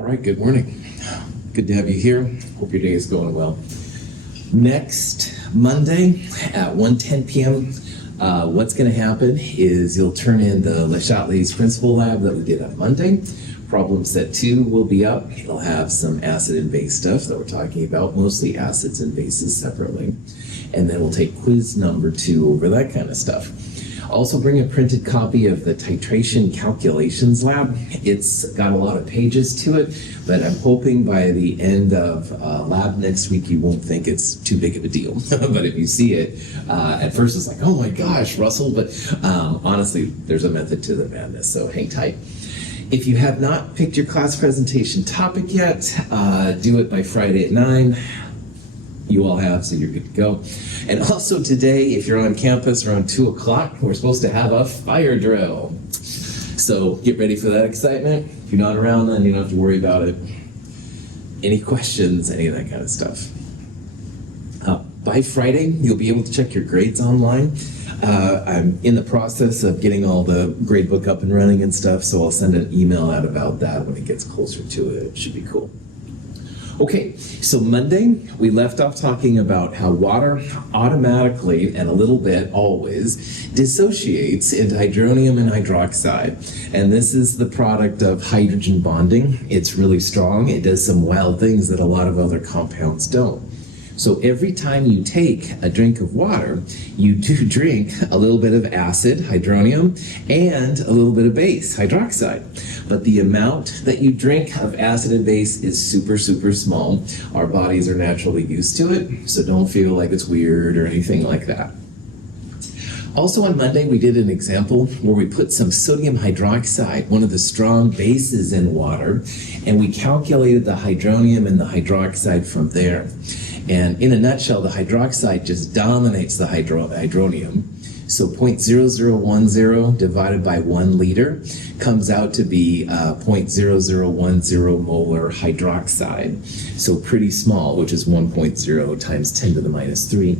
All right, good morning. Good to have you here. Hope your day is going well. Next Monday at 1:10 p.m., what's going to happen is you'll turn in the Le Chatelet's Principle Lab that we did on Monday. Problem set 2 will be up. It'll have some acid and base stuff that we're talking about, mostly acids and bases separately. And then we'll take quiz number 2 over that kind of stuff. Also bring a printed copy of the Titration Calculations Lab. It's got a lot of pages to it, but I'm hoping by the end of lab next week you won't think it's too big of a deal. But if you see it, at first it's like, oh my gosh, Russell, but honestly, there's a method to the madness, so hang tight. If you have not picked your class presentation topic yet, do it by Friday at 9. You all have, so you're good to go. And also today, if you're on campus around 2 o'clock, we're supposed to have a fire drill. So get ready for that excitement. If you're not around, then you don't have to worry about it. Any questions, any of that kind of stuff. By Friday, you'll be able to check your grades online. I'm in the process of getting all the gradebook up and running and stuff, so I'll send an email out about that when it gets closer to it. It should be cool. Okay, so Monday, we left off talking about how water automatically, and a little bit always, dissociates into hydronium and hydroxide. And this is the product of hydrogen bonding. It's really strong. It does some wild things that a lot of other compounds don't. So every time you take a drink of water, you do drink a little bit of acid, hydronium, and a little bit of base, hydroxide. But the amount that you drink of acid and base is super, super small. Our bodies are naturally used to it, so don't feel like it's weird or anything like that. Also on Monday, we did an example where we put some sodium hydroxide, one of the strong bases in water, and we calculated the hydronium and the hydroxide from there. And in a nutshell, the hydroxide just dominates the hydronium. So 0.0010 divided by 1 liter comes out to be 0.0010 molar hydroxide. So pretty small, which is 1.0 times 10 to the minus 3.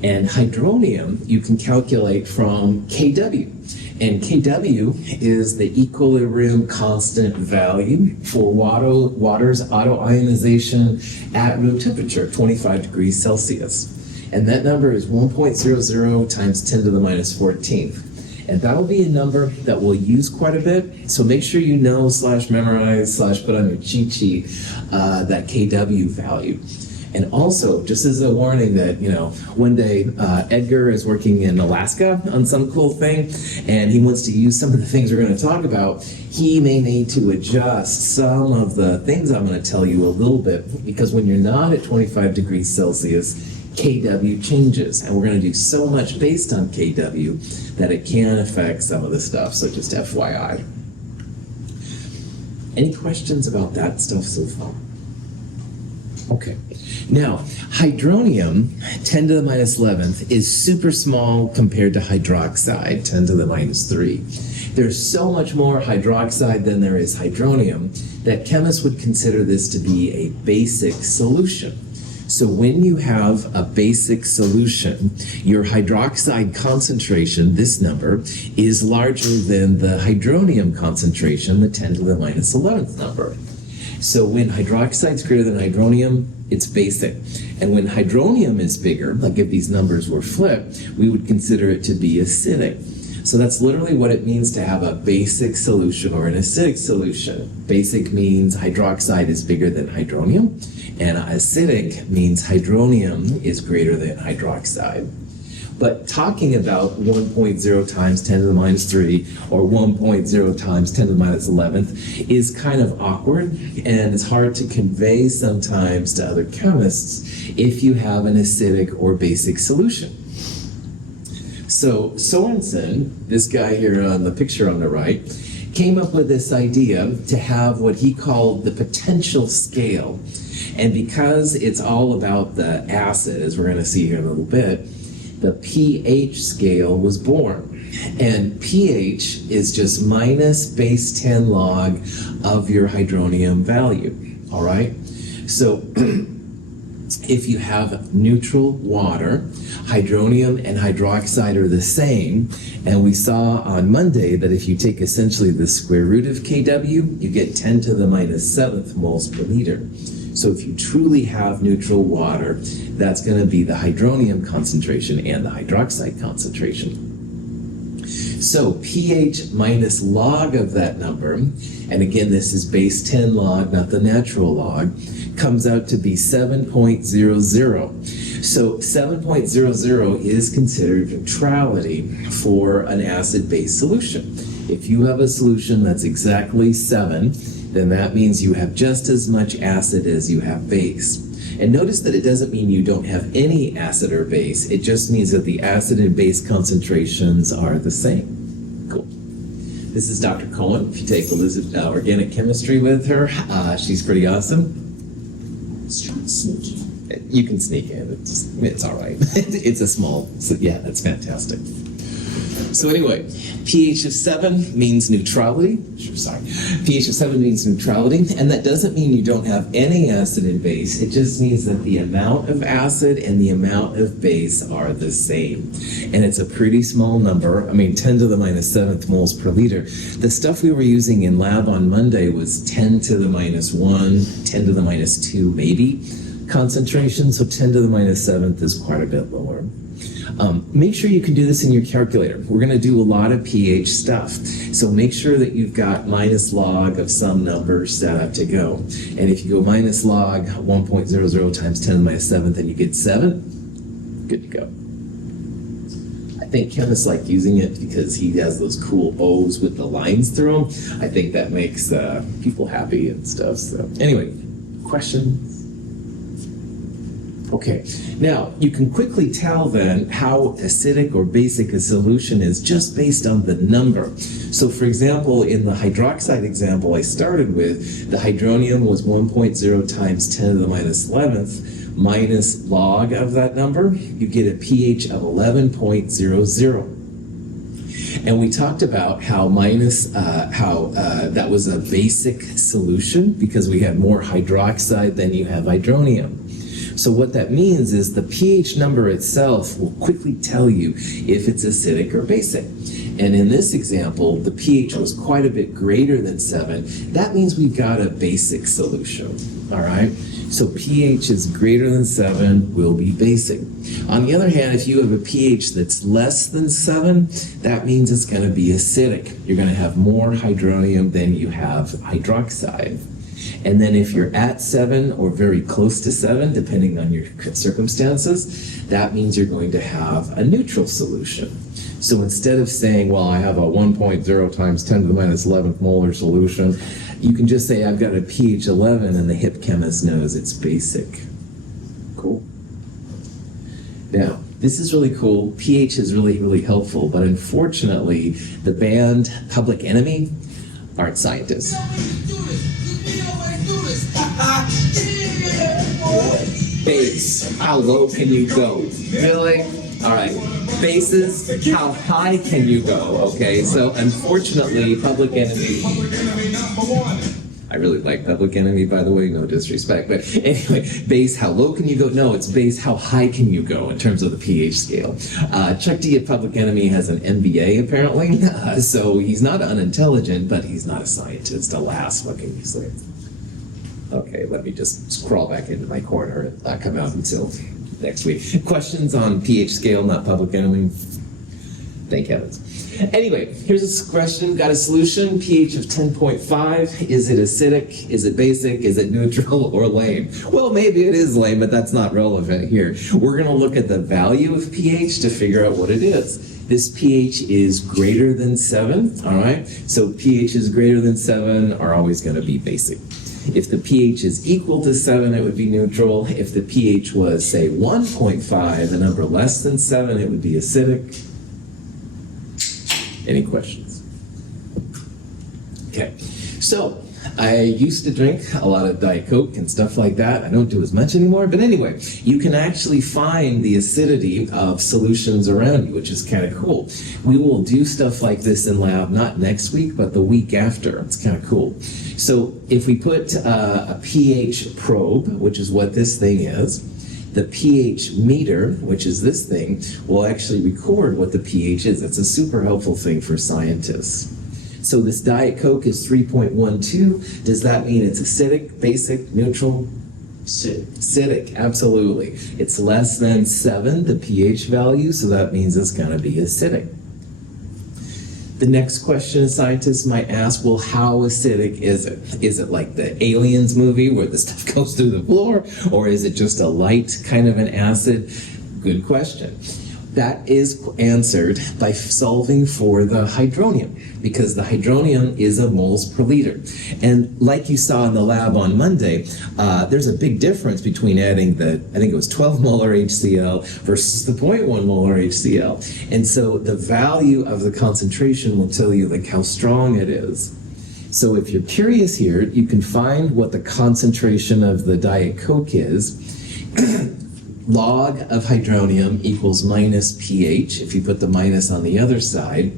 And hydronium you can calculate from Kw. And Kw is the equilibrium constant value for water's autoionization at room temperature, 25 degrees Celsius. And that number is 1.00 times 10 to the minus 14th. And that'll be a number that we'll use quite a bit. So make sure you know / memorize / put on your cheat sheet that Kw value. And also, just as a warning that, one day Edgar is working in Alaska on some cool thing, and he wants to use some of the things we're going to talk about, he may need to adjust some of the things I'm going to tell you a little bit, because when you're not at 25 degrees Celsius, Kw changes, and we're going to do so much based on Kw that it can affect some of the stuff, so just FYI. Any questions about that stuff so far? Okay. Now, hydronium, 10 to the minus 11th, is super small compared to hydroxide, 10 to the minus 3. There's so much more hydroxide than there is hydronium that chemists would consider this to be a basic solution. So when you have a basic solution, your hydroxide concentration, this number, is larger than the hydronium concentration, the 10 to the minus 11th number. So when hydroxide is greater than hydronium, it's basic. And when hydronium is bigger, like if these numbers were flipped, we would consider it to be acidic. So that's literally what it means to have a basic solution or an acidic solution. Basic means hydroxide is bigger than hydronium, and acidic means hydronium is greater than hydroxide. But talking about 1.0 times 10 to the minus 3 or 1.0 times 10 to the minus 11th is kind of awkward, and it's hard to convey sometimes to other chemists if you have an acidic or basic solution. So Sorensen, this guy here on the picture on the right, came up with this idea to have what he called the potential scale. And because it's all about the acid, as we're going to see here in a little bit, the pH scale was born. And pH is just minus base 10 log of your hydronium value, all right? So if you have neutral water, hydronium and hydroxide are the same. And we saw on Monday that if you take essentially the square root of Kw, you get 10 to the minus 7th moles per liter. So if you truly have neutral water, that's going to be the hydronium concentration and the hydroxide concentration. So pH minus log of that number, and again this is base 10 log, not the natural log, comes out to be 7.00. So 7.00 is considered neutrality for an acid-base solution. If you have a solution that's exactly 7, then that means you have just as much acid as you have base. And notice that it doesn't mean you don't have any acid or base. It just means that the acid and base concentrations are the same. Cool. This is Dr. Cohen. If you take Elizabeth organic chemistry with her, she's pretty awesome. You can sneak in. It's all right. It's a small, so yeah, that's fantastic. So anyway, pH of 7 means neutrality. pH of 7 means neutrality, and that doesn't mean you don't have any acid and base. It just means that the amount of acid and the amount of base are the same. And it's a pretty small number. I mean, 10 to the minus 7th moles per liter. The stuff we were using in lab on Monday was 10 to the minus 1, 10 to the minus 2 maybe concentration, so 10 to the minus 7th is quite a bit lower. Make sure you can do this in your calculator. We're going to do a lot of pH stuff. So make sure that you've got minus log of some number set up to go. And if you go minus log 1.00 times 10 to the minus 7th and you get 7, good to go. I think chemists like using it because he has those cool O's with the lines through them. I think that makes people happy and stuff. So anyway, questions? Okay, now you can quickly tell then how acidic or basic a solution is just based on the number. So for example, in the hydroxide example I started with, the hydronium was 1.0 times 10 to the minus 11th minus log of that number, you get a pH of 11.00. And we talked about how that was a basic solution because we had more hydroxide than you have hydronium. So what that means is the pH number itself will quickly tell you if it's acidic or basic. And in this example, the pH was quite a bit greater than 7. That means we've got a basic solution, all right? So pH is greater than 7 will be basic. On the other hand, if you have a pH that's less than 7, that means it's going to be acidic. You're going to have more hydronium than you have hydroxide. And then if you're at 7 or very close to 7, depending on your circumstances, that means you're going to have a neutral solution. So instead of saying, well, I have a 1.0 times 10 to the minus 11th molar solution, you can just say I've got a pH 11 and the hip chemist knows it's basic. Cool. Now, this is really cool. pH is really, really helpful, but unfortunately, the band Public Enemy aren't scientists. Base, how low can you go? Really? All right. Bases, how high can you go? Okay, so unfortunately, Public Enemy. I really like Public Enemy, by the way, no disrespect. But anyway, base, how low can you go? No, it's base, how high can you go in terms of the pH scale. Chuck D at Public Enemy has an MBA, apparently. So he's not unintelligent, but he's not a scientist. Alas, what can you say? Okay, let me just crawl back into my corner and not come out until next week. Questions on pH scale, not Public Enemy? Thank heavens. Anyway, here's a question. Got a solution, pH of 10.5. Is it acidic? Is it basic? Is it neutral or lame? Well, maybe it is lame, but that's not relevant here. We're going to look at the value of pH to figure out what it is. This pH is greater than 7, all right? So pH is greater than 7 are always going to be basic. If the pH is equal to 7, it would be neutral. If the pH was, say, 1.5, a number less than 7, it would be acidic. Any questions? Okay, so I used to drink a lot of Diet Coke and stuff like that. I don't do as much anymore, but anyway, you can actually find the acidity of solutions around you, which is kind of cool. We will do stuff like this in lab, not next week, but the week after. It's kind of cool. So if we put a pH probe, which is what this thing is, The pH meter, which is this thing, will actually record what the pH is. That's a super helpful thing for scientists. So this Diet Coke is 3.12. Does that mean it's acidic, basic, neutral? Acidic, absolutely. It's less than 7, the pH value, so that means it's going to be acidic. The next question scientists might ask, well, how acidic is it? Is it like the Aliens movie where the stuff goes through the floor, or is it just a light kind of an acid? Good question. That is answered by solving for the hydronium, because the hydronium is a moles per liter. And like you saw in the lab on Monday, there's a big difference between adding I think it was 12 molar HCl versus the 0.1 molar HCl. And so the value of the concentration will tell you like how strong it is. So if you're curious here, you can find what the concentration of the Diet Coke is. Log of hydronium equals minus pH, if you put the minus on the other side.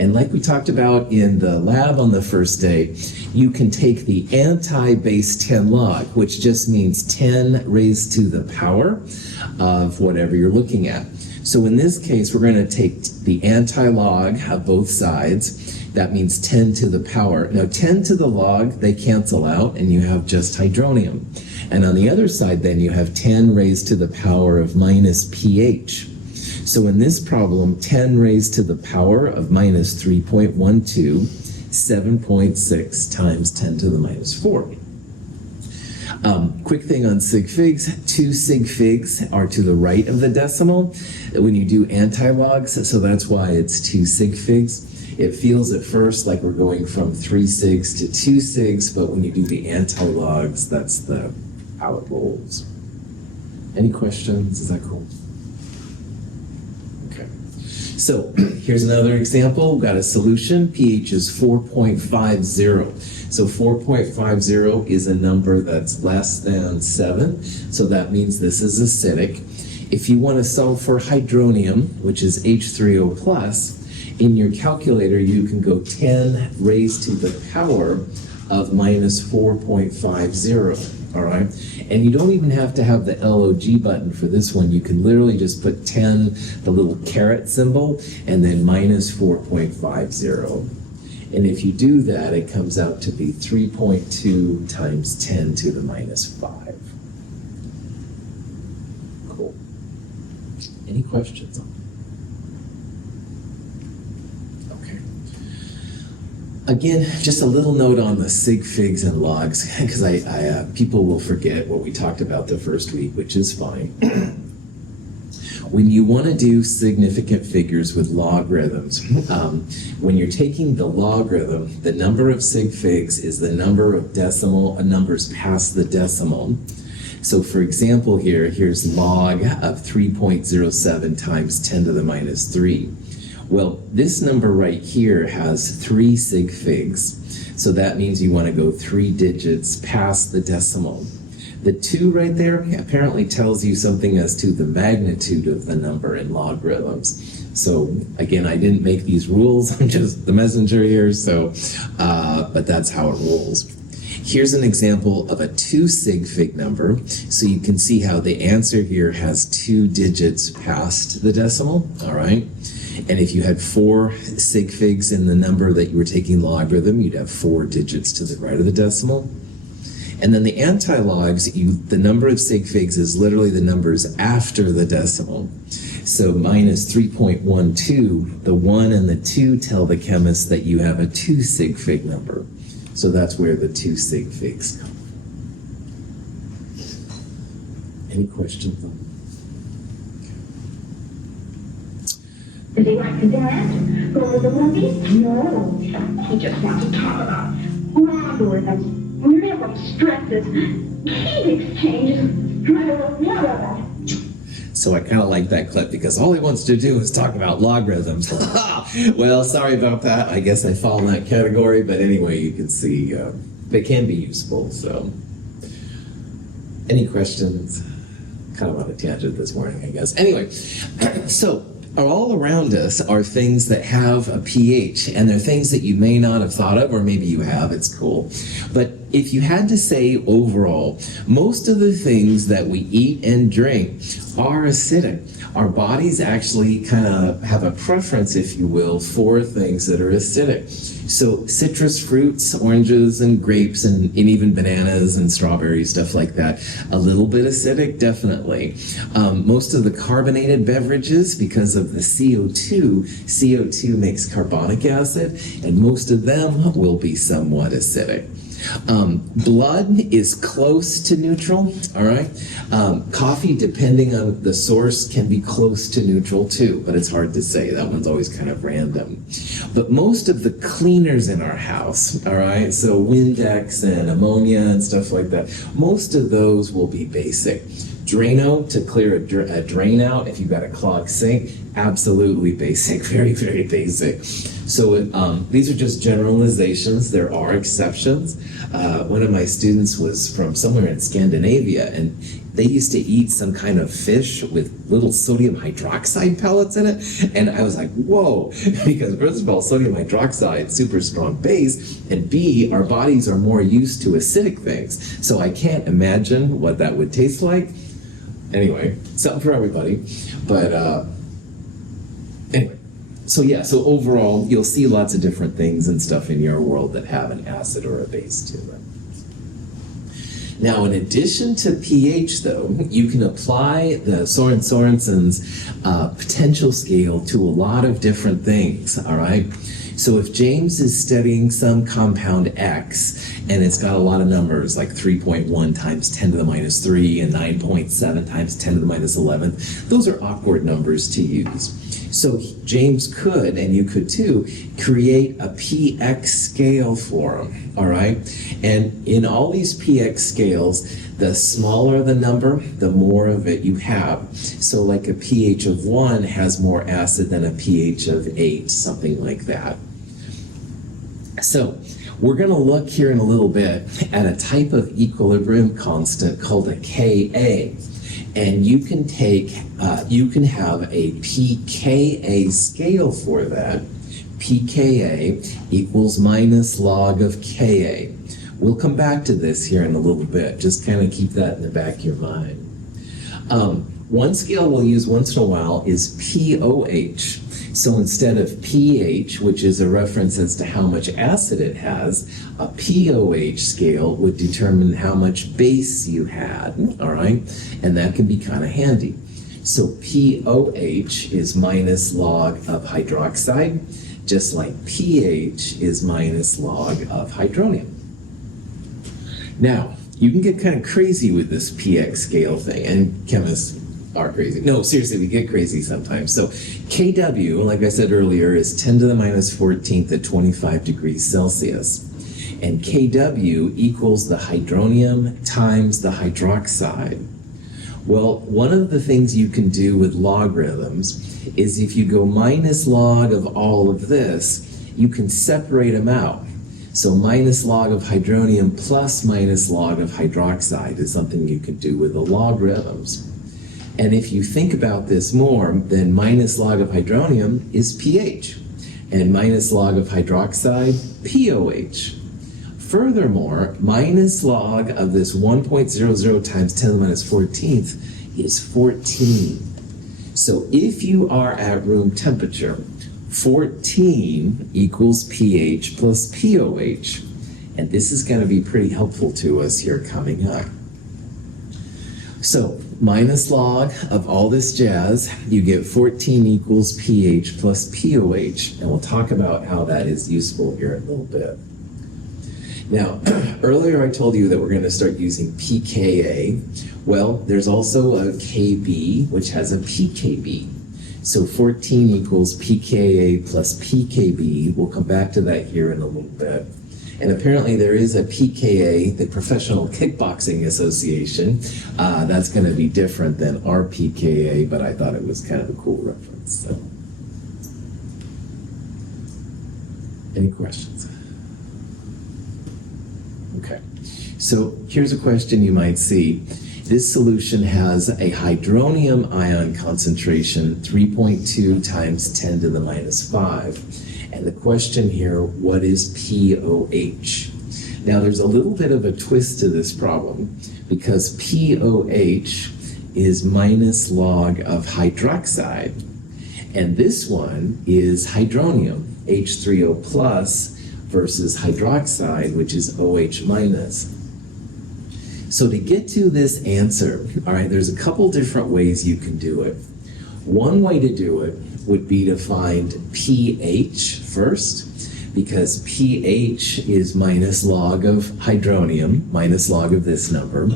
And like we talked about in the lab on the first day, you can take the anti-base 10 log, which just means 10 raised to the power of whatever you're looking at. So in this case, we're going to take the anti-log of both sides. That means 10 to the power. Now 10 to the log, they cancel out, and you have just hydronium. And on the other side, then, you have 10 raised to the power of minus pH. So in this problem, 10 raised to the power of minus 3.12, 7.6 times 10 to the minus 4. Quick thing on sig figs, 2 sig figs are to the right of the decimal when you do anti-logs, so that's why it's 2 sig figs. It feels at first like we're going from 3 sigs to 2 sigs, but when you do the anti-logs, that's how it rolls. Any questions? Is that cool? Okay. So here's another example. We've got a solution. pH is 4.50. So 4.50 is a number that's less than 7. So that means this is acidic. If you want to solve for hydronium, which is H3O plus, in your calculator, you can go 10 raised to the power of minus 4.50, all right? And you don't even have to have the LOG button for this one. You can literally just put 10, the little caret symbol, and then minus 4.50. And if you do that, it comes out to be 3.2 times 10 to the minus 5. Cool. Any questions on that? Again, just a little note on the sig figs and logs, because people will forget what we talked about the first week, which is fine. When you want to do significant figures with logarithms, when you're taking the logarithm, the number of sig figs is the number of numbers past the decimal. So for example here's log of 3.07 times 10 to the minus 3. Well, this number right here has 3 sig figs, so that means you want to go 3 digits past the decimal. The 2 right there apparently tells you something as to the magnitude of the number in logarithms. So again, I didn't make these rules, I'm just the messenger here, but that's how it rolls. Here's an example of a 2 sig fig number, so you can see how the answer here has 2 digits past the decimal, all right? And if you had 4 sig figs in the number that you were taking logarithm, you'd have 4 digits to the right of the decimal. And then the anti-logs, the number of sig figs is literally the numbers after the decimal. So minus 3.12, the 1 and the 2 tell the chemist that you have a 2 sig fig number. So that's where the 2 sig figs come. Any questions on that? Does he like to dance? Go to the movies? No. He just wants to talk about logarithms, rhythm stresses, heat exchanges, whatever. So I kind of like that clip because all he wants to do is talk about logarithms. Well, sorry about that. I guess I fall in that category, but anyway, you can see they can be useful. So, any questions? Kind of on a tangent this morning, I guess. Anyway, so all around us are things that have a pH, and they're things that you may not have thought of, or maybe you have. It's cool. But if you had to say overall, most of the things that we eat and drink are acidic. Our bodies actually kind of have a preference, if you will, for things that are acidic. So citrus fruits, oranges and grapes and even bananas and strawberries, stuff like that, a little bit acidic, definitely. Most of the carbonated beverages, because of the CO2 makes carbonic acid, and most of them will be somewhat acidic. Blood is close to neutral, all right? Coffee, depending on the source, can be close to neutral too, but it's hard to say. That one's always kind of random. But most of the cleaners in our house, all right, so Windex and ammonia and stuff like that, most of those will be basic. Drano, to clear a drain out if you've got a clogged sink, absolutely basic, very, very basic. So these are just generalizations. There are exceptions. One of my students was from somewhere in Scandinavia, and they used to eat some kind of fish with little sodium hydroxide pellets in it. And I was like, whoa, because first of all, sodium hydroxide, super strong base, and B, our bodies are more used to acidic things. So I can't imagine what that would taste like. Anyway, something for everybody. But anyway, so overall, you'll see lots of different things and stuff in your world that have an acid or a base to them. Now, in addition to pH, though, you can apply the Sorensen's potential scale to a lot of different things, all right? So if James is studying some compound X, and it's got a lot of numbers, like 3.1 times 10 to the minus 3 and 9.7 times 10 to the minus 11, those are awkward numbers to use. So James could, and you could too, create a px scale for him, all right? And in all these px scales, the smaller the number, the more of it you have. So like a pH of 1 has more acid than a pH of 8, something like that. So we're going to look here in a little bit at a type of equilibrium constant called a Ka. And you can have a pKa scale for that. pKa equals minus log of Ka. We'll come back to this here in a little bit. Just kind of keep that in the back of your mind. One scale we'll use once in a while is pOH. So instead of pH, which is a reference as to how much acid it has, a pOH scale would determine how much base you had, all right? And that can be kind of handy. So pOH is minus log of hydroxide, just like pH is minus log of hydronium. Now, you can get kind of crazy with this px scale thing, and chemists are crazy. No, seriously, we get crazy sometimes. So Kw, like I said earlier, is 10 to the minus 14th at 25 degrees Celsius. And Kw equals the hydronium times the hydroxide. Well, one of the things you can do with logarithms is if you go minus log of all of this, you can separate them out. So minus log of hydronium plus minus log of hydroxide is something you could do with the logarithms. And if you think about this more, then minus log of hydronium is pH, and minus log of hydroxide, pOH. Furthermore, minus log of this 1.00 times 10 to the minus 14th is 14. So if you are at room temperature, 14 equals pH plus pOH. And this is going to be pretty helpful to us here coming up. So minus log of all this jazz, you get 14 equals pH plus pOH. And we'll talk about how that is useful here in a little bit. Now, earlier I told you that we're going to start using pKa. Well, there's also a Kb, which has a pKb. So 14 equals pKa plus pKb. We'll come back to that here in a little bit. And apparently there is a PKA, the Professional Kickboxing Association. That's going to be different than our PKA, but I thought it was kind of a cool reference. So. Any questions? Okay. So here's a question you might see. This solution has a hydronium ion concentration 3.2 times 10 to the minus 5. And the question here, what is pOH? Now there's a little bit of a twist to this problem because POH is minus log of hydroxide. And this one is hydronium, H3O plus versus hydroxide, which is OH minus. So to get to this answer, all right, there's a couple different ways you can do it. One way to do it would be to find pH first, because pH is minus log of hydronium, minus log of this number,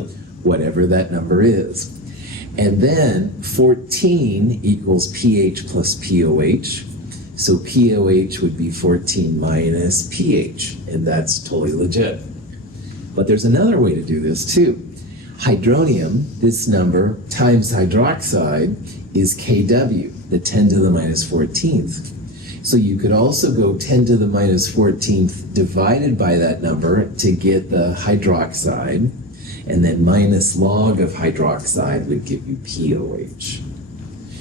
whatever that number is. And then 14 equals pH plus POH. So POH would be 14 minus pH, and that's totally legit. But there's another way to do this too. Hydronium, this number, times hydroxide is Kw, the 10 to the minus 14th. So you could also go 10 to the minus 14th divided by that number to get the hydroxide, and then minus log of hydroxide would give you POH.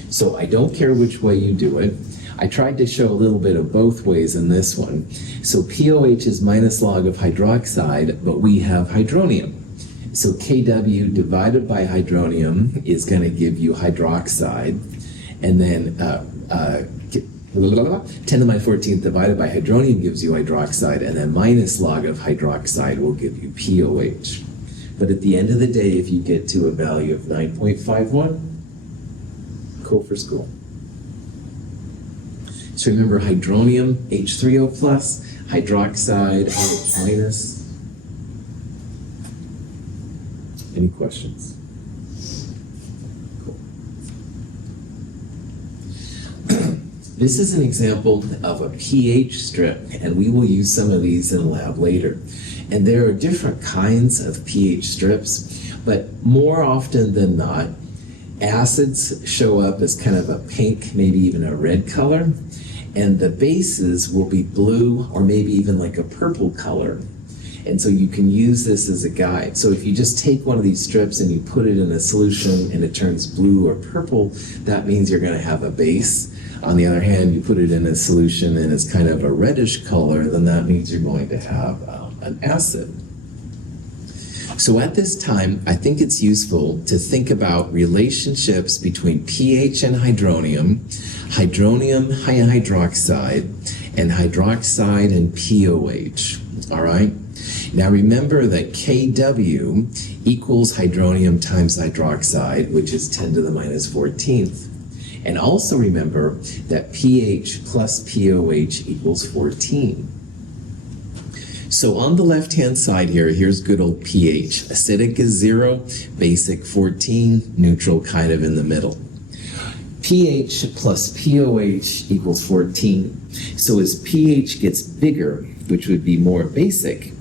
So I don't care which way you do it. I tried to show a little bit of both ways in this one. So POH is minus log of hydroxide, but we have hydronium. So Kw divided by hydronium is going to give you hydroxide, and then 10 to the minus 14th divided by hydronium gives you hydroxide, and then minus log of hydroxide will give you POH. But at the end of the day, if you get to a value of 9.51, cool for school. So remember hydronium, H3O plus, hydroxide, OH minus. Any questions? Cool. This is an example of a pH strip, and we will use some of these in the lab later. And there are different kinds of pH strips, but more often than not, acids show up as kind of a pink, maybe even a red color, and the bases will be blue or maybe even like a purple color. And so you can use this as a guide. So if you just take one of these strips and you put it in a solution and it turns blue or purple, that means you're going to have a base. On the other hand, you put it in a solution and it's kind of a reddish color, then that means you're going to have an acid. So at this time, I think it's useful to think about relationships between pH and hydronium, hydronium and hydroxide, and hydroxide and POH, all right? Now remember that Kw equals hydronium times hydroxide, which is 10 to the minus 14th. And also remember that pH plus POH equals 14. So on the left-hand side here, here's good old pH. Acidic is 0, basic 14, neutral kind of in the middle. pH plus POH equals 14. So as pH gets bigger, which would be more basic,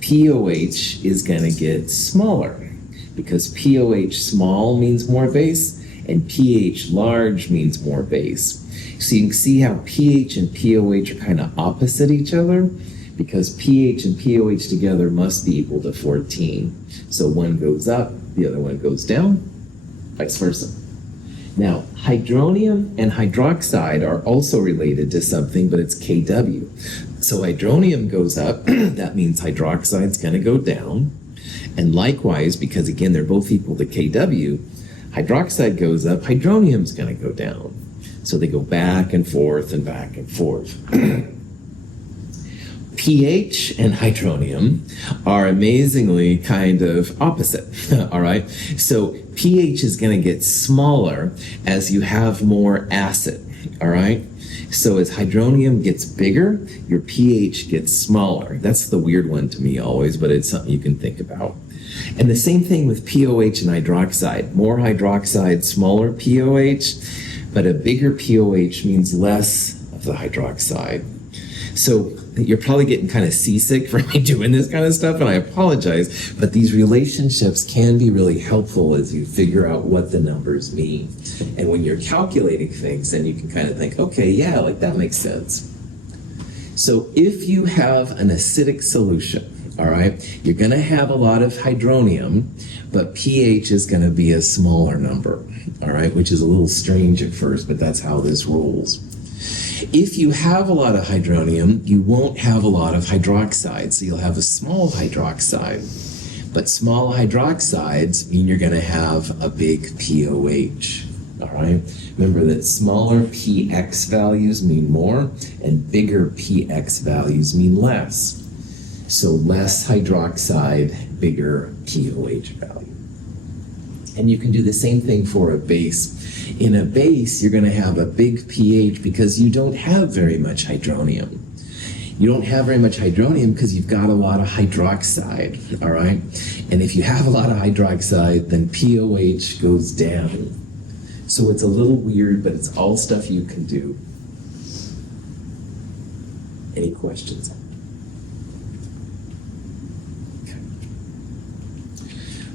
POH is going to get smaller, because POH small means more base, and pH large means more base. So you can see how pH and POH are kind of opposite each other, because pH and POH together must be equal to 14. So one goes up, the other one goes down, vice versa. Now, hydronium and hydroxide are also related to something, but it's Kw. So hydronium goes up, that means hydroxide's going to go down. And likewise, because again, they're both equal to Kw, hydroxide goes up, hydronium's going to go down. So they go back and forth and back and forth. pH and hydronium are amazingly kind of opposite, all right? So pH is going to get smaller as you have more acid, all right? So as hydronium gets bigger, your pH gets smaller. That's the weird one to me always, but it's something you can think about. And the same thing with POH and hydroxide. More hydroxide, smaller POH, but a bigger POH means less of the hydroxide. So you're probably getting kind of seasick for me doing this kind of stuff, and I apologize, but these relationships can be really helpful as you figure out what the numbers mean. And when you're calculating things, then you can kind of think, okay, yeah, like that makes sense. So if you have an acidic solution, all right, you're going to have a lot of hydronium, but pH is going to be a smaller number, all right, which is a little strange at first, but that's how this rolls. If you have a lot of hydronium, you won't have a lot of hydroxide, so you'll have a small hydroxide. But small hydroxides mean you're going to have a big POH. All right? Remember that smaller px values mean more, and bigger px values mean less. So less hydroxide, bigger POH value. And you can do the same thing for a base. In a base, you're going to have a big pH because you don't have very much hydronium. You don't have very much hydronium because you've got a lot of hydroxide, all right? And if you have a lot of hydroxide, then POH goes down. So it's a little weird, but it's all stuff you can do. Any questions?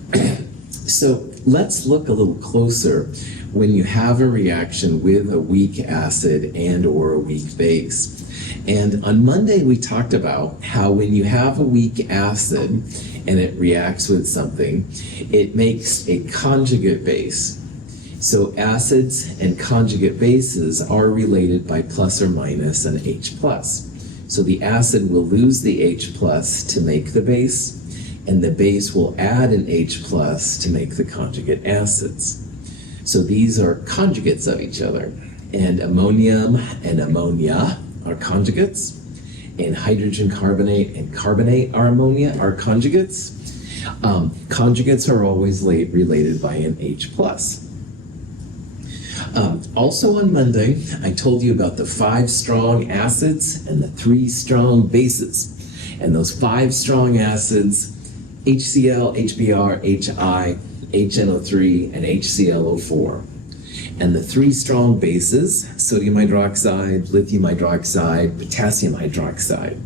Okay. So let's look a little closer when you have a reaction with a weak acid and or a weak base. And on Monday, we talked about how when you have a weak acid and it reacts with something, it makes a conjugate base. So acids and conjugate bases are related by plus or minus an H+. So the acid will lose the H+ to make the base, and the base will add an H+ to make the conjugate acids. So these are conjugates of each other. And ammonium and ammonia are conjugates, and hydrogen carbonate and carbonate are conjugates. Conjugates are always related by an H+. Also on Monday, I told you about the 5 strong acids and the 3 strong bases. And those 5 strong acids, HCl, HBr, HI, HNO3, and HClO4. And the 3 strong bases, sodium hydroxide, lithium hydroxide, potassium hydroxide.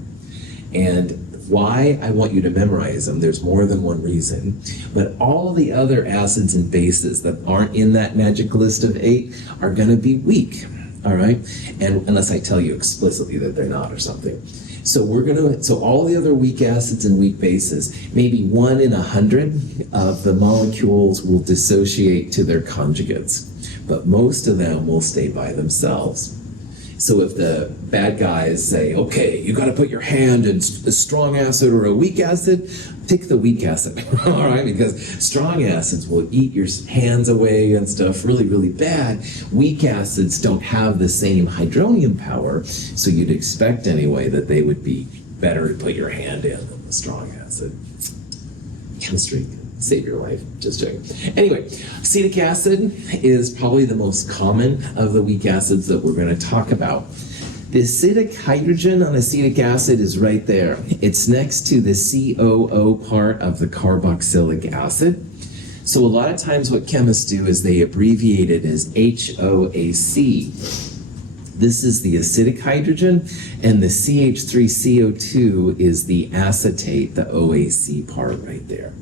And why I want you to memorize them, there's more than one reason, but all the other acids and bases that aren't in that magic list of 8 are going to be weak, all right? And unless I tell you explicitly that they're not or something. So all the other weak acids and weak bases, maybe 1 in 100 of the molecules will dissociate to their conjugates, but most of them will stay by themselves. So if the bad guys say, okay, you got to put your hand in a strong acid or a weak acid, pick the weak acid, all right? Because strong acids will eat your hands away and stuff really, really bad. Weak acids don't have the same hydronium power, so you'd expect anyway that they would be better to put your hand in than the strong acid. Chemistry. Save your life. Just joking. Anyway, acetic acid is probably the most common of the weak acids that we're going to talk about. The acidic hydrogen on acetic acid is right there. It's next to the COO part of the carboxylic acid. So a lot of times what chemists do is they abbreviate it as HOAC. This is the acidic hydrogen, and the CH3CO2 is the acetate, the OAC part right there.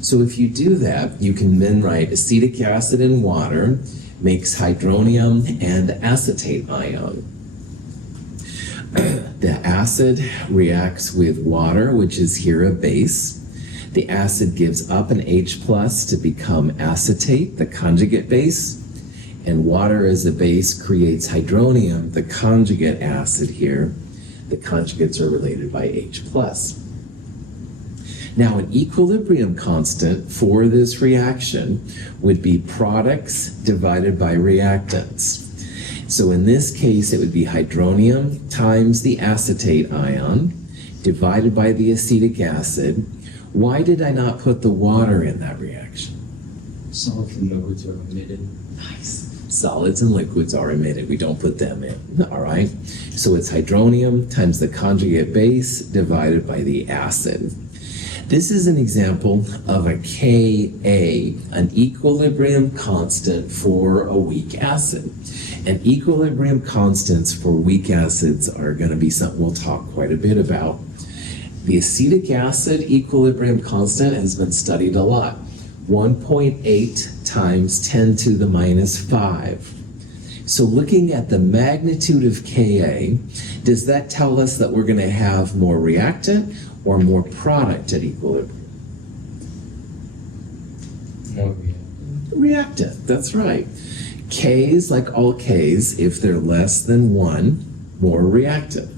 So if you do that, you can then write acetic acid in water makes hydronium and acetate ion. The acid reacts with water, which is here a base. The acid gives up an H+ to become acetate, the conjugate base. And water as a base creates hydronium, the conjugate acid here. The conjugates are related by H+. Now, an equilibrium constant for this reaction would be products divided by reactants. So in this case, it would be hydronium times the acetate ion divided by the acetic acid. Why did I not put the water in that reaction? Solids and liquids are omitted. Nice. Solids and liquids are emitted. We don't put them in, all right? So it's hydronium times the conjugate base divided by the acid. This is an example of a Ka, an equilibrium constant for a weak acid. And equilibrium constants for weak acids are going to be something we'll talk quite a bit about. The acetic acid equilibrium constant has been studied a lot. 1.8 times 10 to the minus 5. So looking at the magnitude of Ka, does that tell us that we're going to have more reactant or more product at equilibrium? More Reactant, that's right. K's, like all K's, if they're less than 1, more reactant.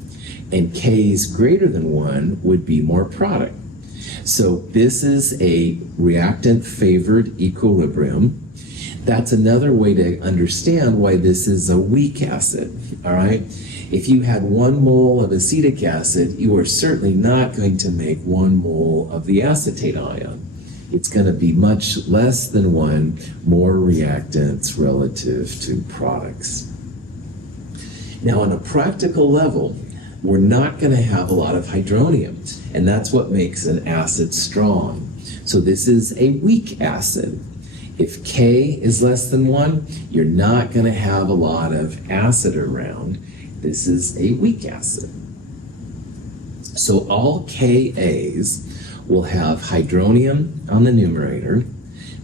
And K's greater than 1 would be more product. So this is a reactant favored equilibrium. That's another way to understand why this is a weak acid, all right? If you had 1 mole of acetic acid, you are certainly not going to make 1 mole of the acetate ion. It's going to be much less than 1, more reactants relative to products. Now, on a practical level, we're not going to have a lot of hydronium, and that's what makes an acid strong. So this is a weak acid. If K is less than 1, you're not going to have a lot of acid around. This is a weak acid. So all Ka's will have hydronium on the numerator,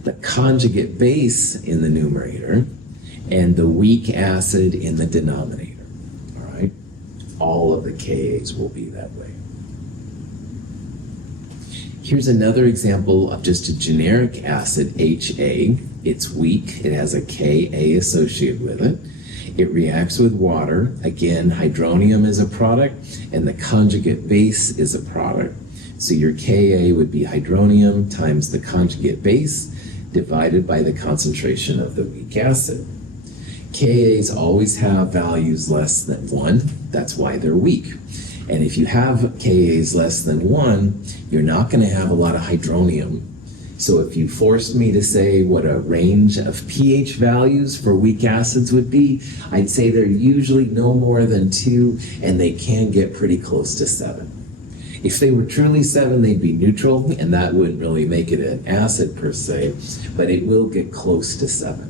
the conjugate base in the numerator, and the weak acid in the denominator. All right? All of the Ka's will be that way. Here's another example of just a generic acid, HA. It's weak. It has a Ka associated with it. It reacts with water. Again, hydronium is a product, and the conjugate base is a product. So your Ka would be hydronium times the conjugate base divided by the concentration of the weak acid. Ka's always have values less than 1. That's why they're weak. And if you have Ka's less than 1, you're not going to have a lot of hydronium. So if you forced me to say what a range of pH values for weak acids would be, I'd say they're usually no more than 2, and they can get pretty close to 7. If they were truly 7, they'd be neutral, and that wouldn't really make it an acid per se, but it will get close to 7.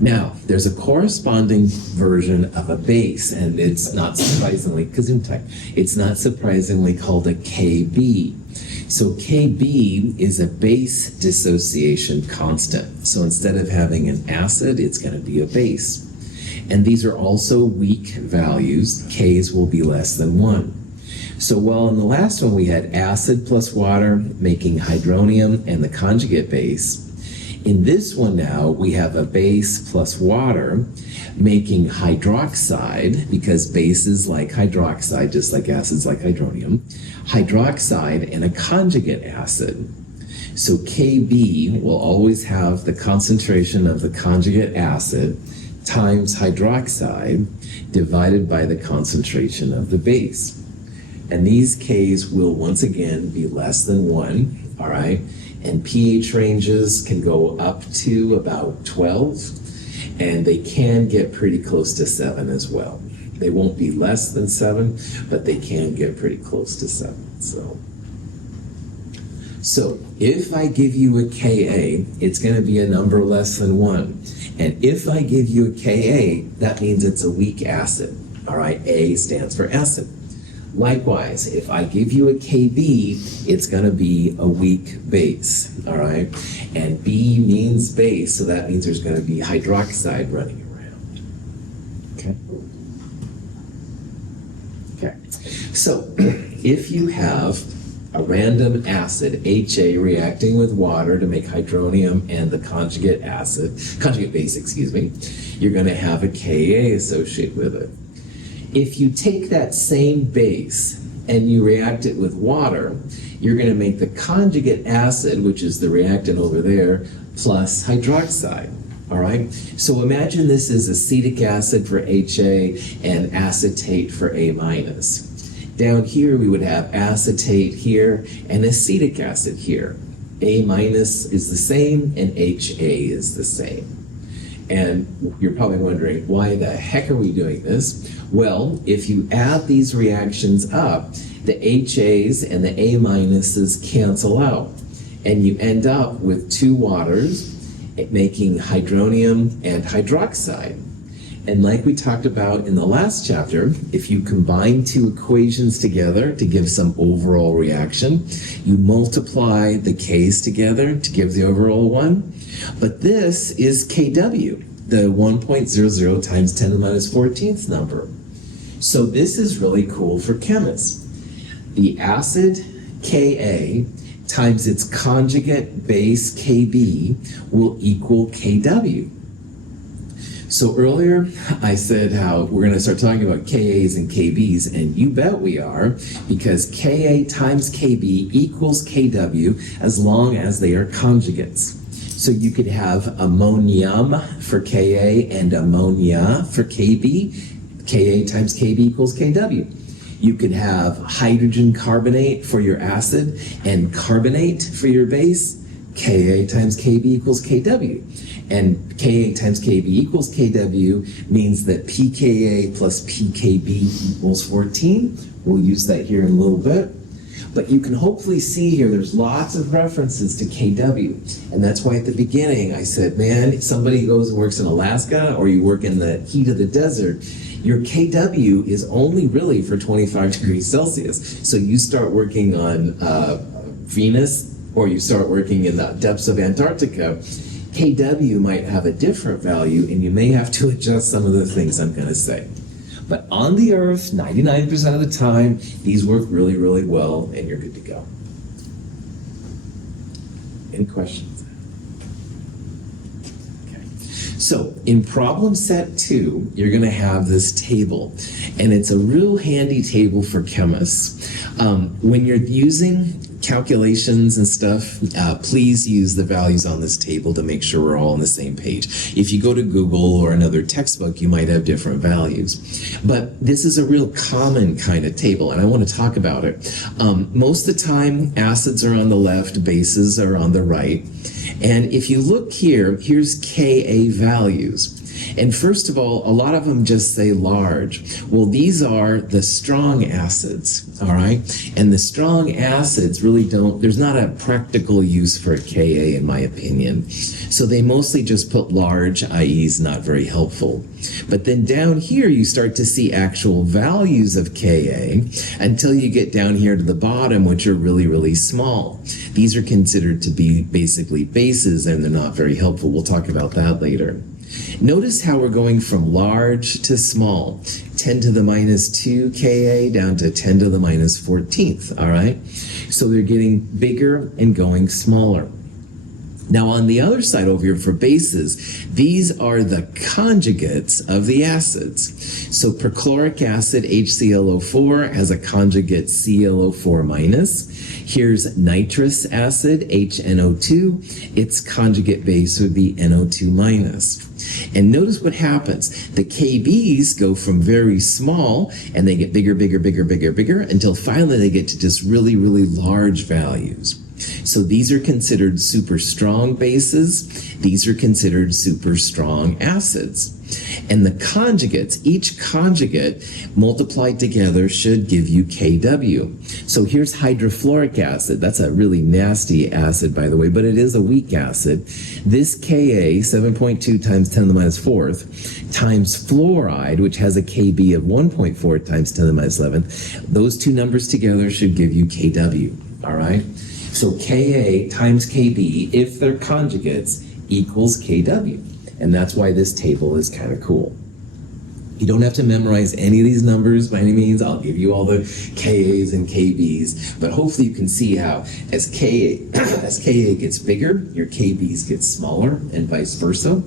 Now, there's a corresponding version of a base, and it's not surprisingly, Gesundheit, it's not surprisingly called a KB. So KB is a base dissociation constant. So instead of having an acid, it's going to be a base. And these are also weak values. K's will be less than 1. So while in the last one we had acid plus water making hydronium and the conjugate base, in this one now, we have a base plus water making hydroxide, because bases like hydroxide, just like acids like hydronium, hydroxide and a conjugate acid. So Kb will always have the concentration of the conjugate acid times hydroxide divided by the concentration of the base. And these K's will once again be less than 1, all right? And pH ranges can go up to about 12, and they can get pretty close to 7 as well. They won't be less than 7, but they can get pretty close to 7. So if I give you a Ka, it's going to be a number less than 1. And if I give you a Ka, that means it's a weak acid. All right, A stands for acid. Likewise, if I give you a Kb, it's going to be a weak base, all right? And B means base, so that means there's going to be hydroxide running around, okay? So if you have a random acid, HA, reacting with water to make hydronium and the conjugate base, you're going to have a Ka associated with it. If you take that same base and you react it with water, you're going to make the conjugate acid, which is the reactant over there, plus hydroxide, all right? So imagine this is acetic acid for HA and acetate for A minus. Down here, we would have acetate here and acetic acid here. A minus is the same and HA is the same. And you're probably wondering, why the heck are we doing this? Well, if you add these reactions up, the HAs and the A minuses cancel out. And you end up with 2 waters making hydronium and hydroxide. And like we talked about in the last chapter, if you combine 2 equations together to give some overall reaction, you multiply the K's together to give the overall one. But this is Kw, the 1.00 times 10 to the minus 14th number. So this is really cool for chemists. The acid Ka times its conjugate base Kb will equal Kw. So earlier I said how we're going to start talking about Kas and Kbs, and you bet we are, because Ka times Kb equals Kw as long as they are conjugates. So you could have ammonium for Ka and ammonia for Kb. Ka times Kb equals Kw. You could have hydrogen carbonate for your acid and carbonate for your base. Ka times Kb equals Kw. And Ka times Kb equals Kw means that pKa plus pKb equals 14. We'll use that here in a little bit. But you can hopefully see here there's lots of references to Kw. And that's why at the beginning I said, man, if somebody goes and works in Alaska or you work in the heat of the desert, your Kw is only really for 25 degrees Celsius. So you start working on Venus or you start working in the depths of Antarctica, Kw might have a different value and you may have to adjust some of the things I'm going to say. But on the Earth, 99% of the time, these work really, really well and you're good to go. Any questions? Okay. So in problem set 2, you're going to have this table, and it's a real handy table for chemists. When you're using calculations and stuff, please use the values on this table to make sure we're all on the same page. If you go to Google or another textbook, you might have different values. But this is a real common kind of table, and I want to talk about it. Most of the time, acids are on the left, bases are on the right. And if you look here, here's Ka values. And first of all, a lot of them just say large. Well, these are the strong acids, all right? And the strong acids really don't, there's not a practical use for Ka in my opinion. So they mostly just put large, i.e. is not very helpful. But then down here, you start to see actual values of Ka until you get down here to the bottom, which are really, really small. These are considered to be basically bases, and they're not very helpful. We'll talk about that later. Notice how we're going from large to small, 10 to the minus 2 Ka down to 10 to the minus 14th, all right? So they're getting bigger and going smaller. Now on the other side over here for bases, these are the conjugates of the acids. So perchloric acid, HClO4, has a conjugate ClO4 minus. Here's nitrous acid, HNO2. Its conjugate base would be NO2 minus. And notice what happens. The Kb's go from very small and they get bigger, bigger, bigger, bigger, bigger until finally they get to just really, really large values. So these are considered super strong bases. These are considered super strong acids. And the conjugates, each conjugate multiplied together should give you Kw. So here's hydrofluoric acid. That's a really nasty acid, by the way, but it is a weak acid. This Ka, 7.2 times 10 to the minus 4th, times fluoride, which has a Kb of 1.4 times 10 to the minus 11th, those two numbers together should give you Kw, all right? So Ka times Kb, if they're conjugates, equals Kw. And that's why this table is kind of cool. You don't have to memorize any of these numbers by any means. I'll give you all the Kas and Kbs, but hopefully you can see how as Ka gets bigger, your Kbs get smaller and vice versa.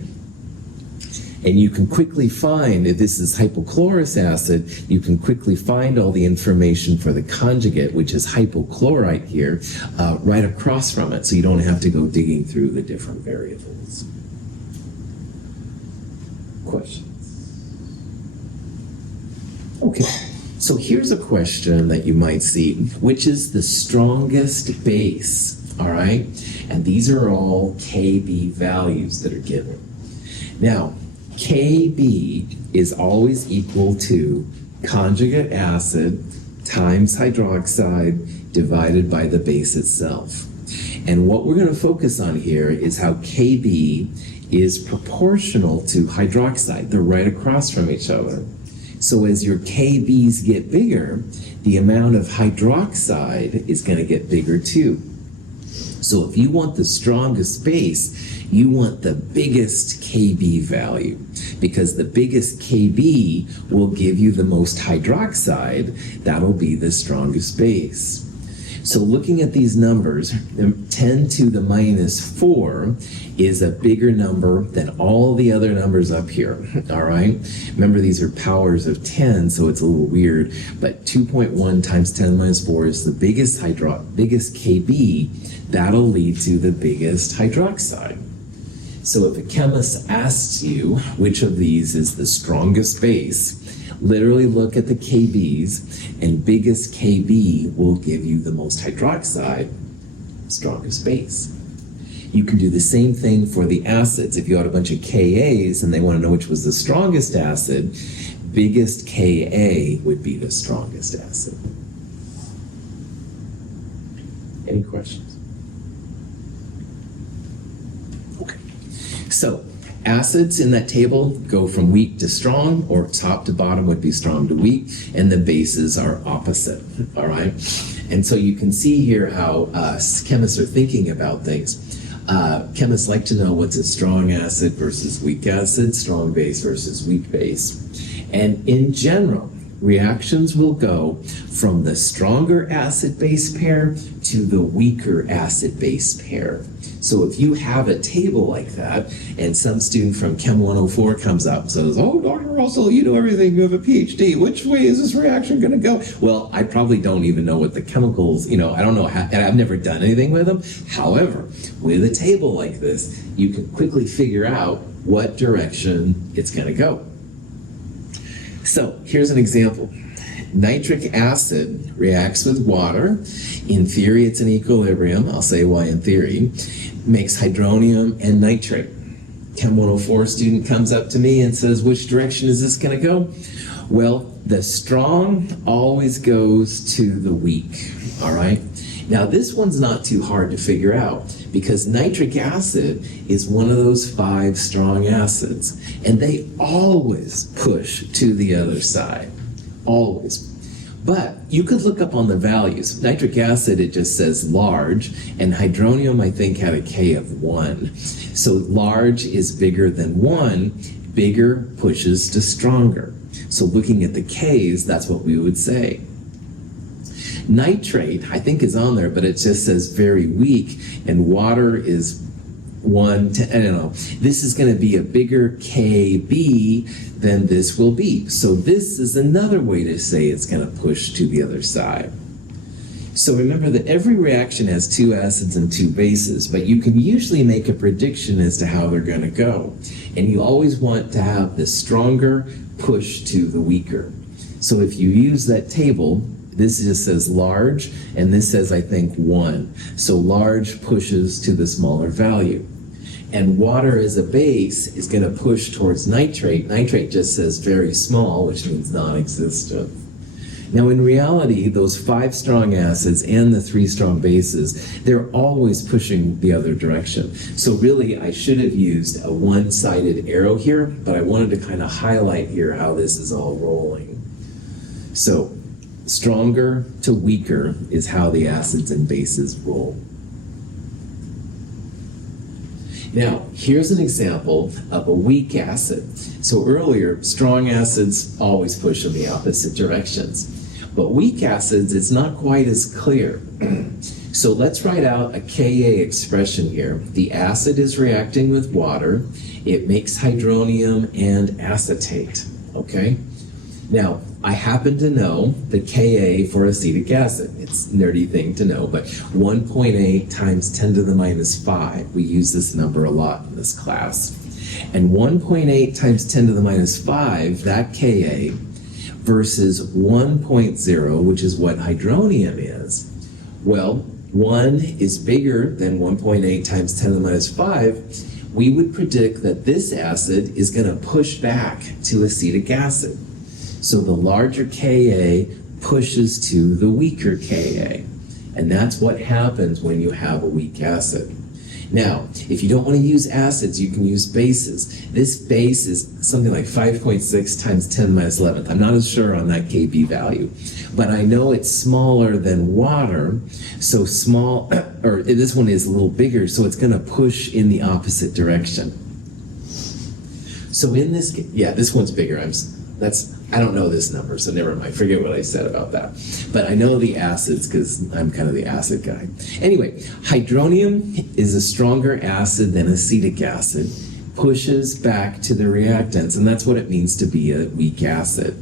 And you can quickly find, if this is hypochlorous acid, you can quickly find all the information for the conjugate, which is hypochlorite here, right across from it, so you don't have to go digging through the different variables. Questions? Okay, so here's a question that you might see, which is the strongest base, all right? And these are all Kb values that are given. Now, Kb is always equal to conjugate acid times hydroxide divided by the base itself. And what we're going to focus on here is how Kb is proportional to hydroxide. They're right across from each other. So as your Kb's get bigger, the amount of hydroxide is going to get bigger too. So if you want the strongest base, you want the biggest Kb value, because the biggest Kb will give you the most hydroxide. That'll be the strongest base. So looking at these numbers, 10 to the minus 4 is a bigger number than all the other numbers up here, all right? Remember, these are powers of 10, so it's a little weird, but 2.1 times 10 to the minus 4 is the biggest Kb. That'll lead to the biggest hydroxide. So if a chemist asks you which of these is the strongest base, literally look at the KBs, and biggest KB will give you the most hydroxide, strongest base. You can do the same thing for the acids. If you had a bunch of KAs and they want to know which was the strongest acid, biggest KA would be the strongest acid. Any questions? Okay. So, acids in that table go from weak to strong, or top to bottom would be strong to weak, and the bases are opposite, all right? And so you can see here how chemists are thinking about things. Chemists like to know what's a strong acid versus weak acid, strong base versus weak base. And in general, reactions will go from the stronger acid-base pair to the weaker acid-base pair. So if you have a table like that, and some student from Chem 104 comes up and says, "Oh, Dr. Russell, you know everything, you have a PhD. Which way is this reaction going to go?" Well, I probably don't even know what the chemicals, I don't know, and I've never done anything with them. However, with a table like this, you can quickly figure out what direction it's going to go. So here's an example. Nitric acid reacts with water. In theory, it's in equilibrium. I'll say why in theory. Makes hydronium and nitrate. Chem 104 student comes up to me and says, which direction is this going to go? Well, the strong always goes to the weak, all right? Now, this one's not too hard to figure out because nitric acid is one of those 5 strong acids, and they always push to the other side, always. But you could look up on the values. Nitric acid, it just says large, and hydronium, I think, had a K of 1. So large is bigger than 1, bigger pushes to stronger. So looking at the Ks, that's what we would say. Nitrate, I think, is on there, but it just says very weak, and water is 1, 10, I don't know. This is going to be a bigger KB than this will be. So this is another way to say it's going to push to the other side. So remember that every reaction has 2 acids and 2 bases, but you can usually make a prediction as to how they're going to go. And you always want to have the stronger push to the weaker. So if you use that table, this just says large, and this says, I think, 1. So large pushes to the smaller value. And water as a base is going to push towards nitrate. Nitrate just says very small, which means non-existent. Now, in reality, those 5 strong acids and the 3 strong bases, they're always pushing the other direction. So really, I should have used a one-sided arrow here, but I wanted to kind of highlight here how this is all rolling. So stronger to weaker is how the acids and bases roll. Now, here's an example of a weak acid. So earlier, strong acids always push in the opposite directions. But weak acids, it's not quite as clear. So let's write out a Ka expression here. The acid is reacting with water. It makes hydronium and acetate, okay? Now, I happen to know the Ka for acetic acid. It's a nerdy thing to know, but 1.8 times 10 to the minus 5. We use this number a lot in this class. And 1.8 times 10 to the minus 5, that Ka, versus 1.0, which is what hydronium is. Well, 1 is bigger than 1.8 times 10 to the minus 5. We would predict that this acid is going to push back to acetic acid. So the larger Ka pushes to the weaker Ka. And that's what happens when you have a weak acid. Now, if you don't want to use acids, you can use bases. This base is something like 5.6 times 10 to the minus 11th. I'm not as sure on that Kb value. But I know it's smaller than water, so small, or this one is a little bigger, so it's going to push in the opposite direction. So in this, yeah, this one's bigger. I don't know this number, so never mind. Forget what I said about that. But I know the acids because I'm kind of the acid guy. Anyway, hydronium is a stronger acid than acetic acid, pushes back to the reactants, and that's what it means to be a weak acid.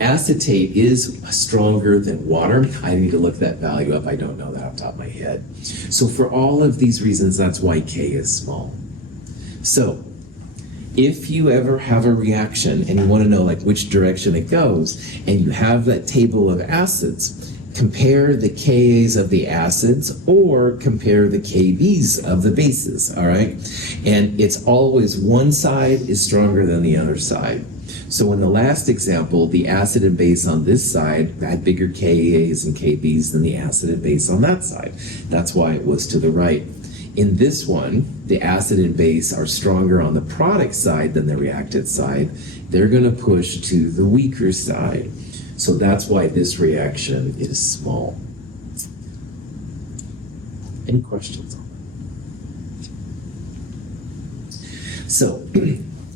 Acetate is stronger than water. I need to look that value up. I don't know that off the top of my head. So for all of these reasons, that's why K is small. So if you ever have a reaction and you want to know like which direction it goes, and you have that table of acids, compare the Kas of the acids or compare the Kbs of the bases, all right? And it's always one side is stronger than the other side. So in the last example, the acid and base on this side had bigger Kas and Kbs than the acid and base on that side. That's why it was to the right. In this one, the acid and base are stronger on the product side than the reactant side. They're going to push to the weaker side. So that's why this reaction is small. Any questions on that? So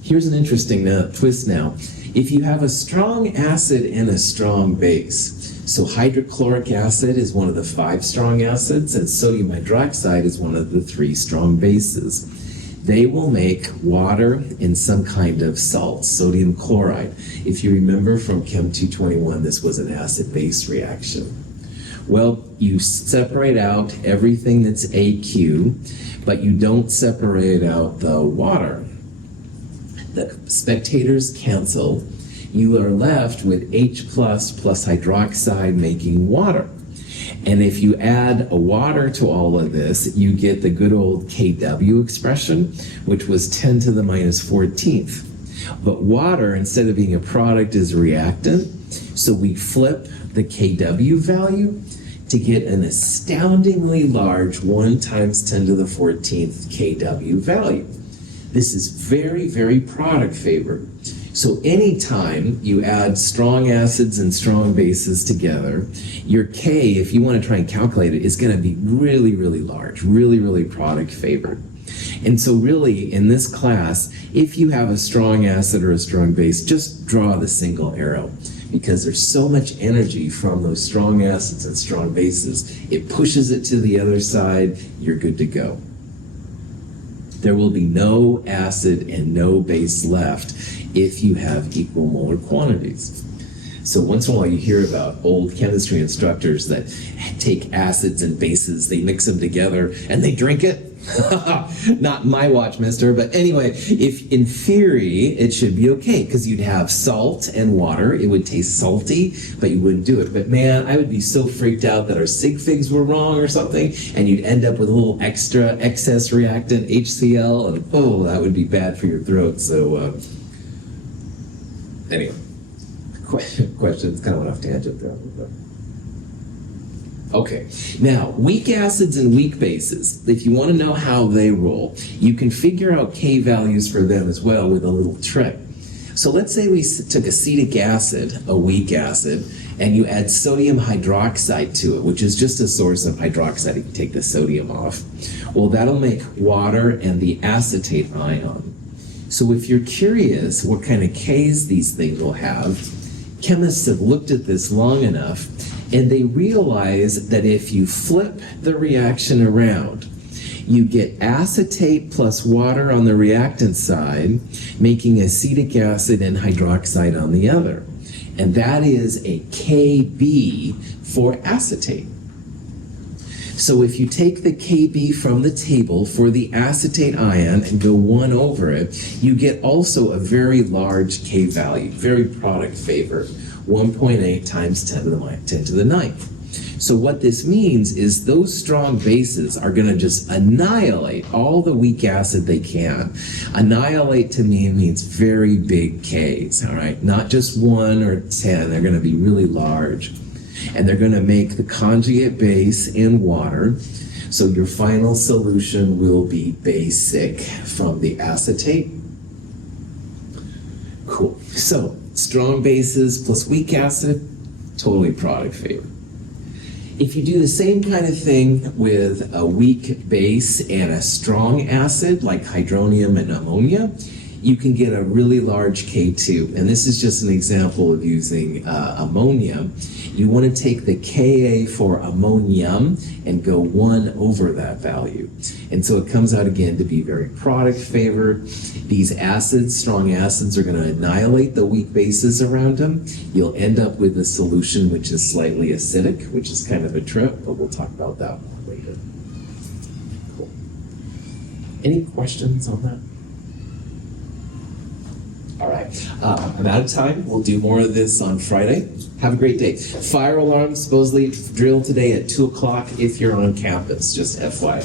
here's an interesting twist now. If you have a strong acid and a strong base, so hydrochloric acid is one of the 5 strong acids, and sodium hydroxide is one of the 3 strong bases. They will make water and some kind of salt, sodium chloride. If you remember from Chem 221, this was an acid-base reaction. Well, you separate out everything that's AQ, but you don't separate out the water. The spectators cancel. You are left with H plus hydroxide making water. And if you add a water to all of this, you get the good old Kw expression, which was 10 to the minus 14th. But water, instead of being a product, is a reactant. So we flip the Kw value to get an astoundingly large 1 times 10 to the 14th Kw value. This is very, very product favored. So anytime you add strong acids and strong bases together, your K, if you want to try and calculate it, is going to be really, really large, really, really product favored. And so really, in this class, if you have a strong acid or a strong base, just draw the single arrow, because there's so much energy from those strong acids and strong bases. It pushes it to the other side, you're good to go. There will be no acid and no base left if you have equal molar quantities. So once in a while you hear about old chemistry instructors that take acids and bases, they mix them together and they drink it. Not my watch, mister. But anyway, if in theory it should be okay, because you'd have salt and water. It would taste salty, but you wouldn't do it. But man, I would be so freaked out that our sig figs were wrong or something, and you'd end up with a little excess reactant, HCl, and oh, that would be bad for your throat. So anyway, questions kind of went off tangent there. Okay, now weak acids and weak bases, if you want to know how they roll, you can figure out K values for them as well with a little trick. So let's say we took acetic acid, a weak acid, and you add sodium hydroxide to it, which is just a source of hydroxide. You can take the sodium off. Well, that'll make water and the acetate ion. So if you're curious what kind of Ks these things will have, chemists have looked at this long enough, and they realize that if you flip the reaction around, you get acetate plus water on the reactant side, making acetic acid and hydroxide on the other. And that is a Kb for acetate. So if you take the Kb from the table for the acetate ion and go 1 over it, you get also a very large K value, very product favored. 1.8 times 10 to the 9th. So what this means is those strong bases are going to just annihilate all the weak acid they can. Annihilate to me means very big Ks, all right? Not just 1 or 10, they're going to be really large. And they're going to make the conjugate base in water. So your final solution will be basic from the acetate. Cool. So strong bases plus weak acid, totally product favor. If you do the same kind of thing with a weak base and a strong acid like hydronium and ammonia, you can get a really large K2. And this is just an example of using ammonia. You want to take the Ka for ammonium and go 1 over that value. And so it comes out again to be very product favored. These acids, strong acids, are going to annihilate the weak bases around them. You'll end up with a solution which is slightly acidic, which is kind of a trip, but we'll talk about that later. Cool. Any questions on that? All right, I'm out of time. We'll do more of this on Friday. Have a great day. Fire alarm supposedly drilled today at 2 o'clock if you're on campus, just FYI.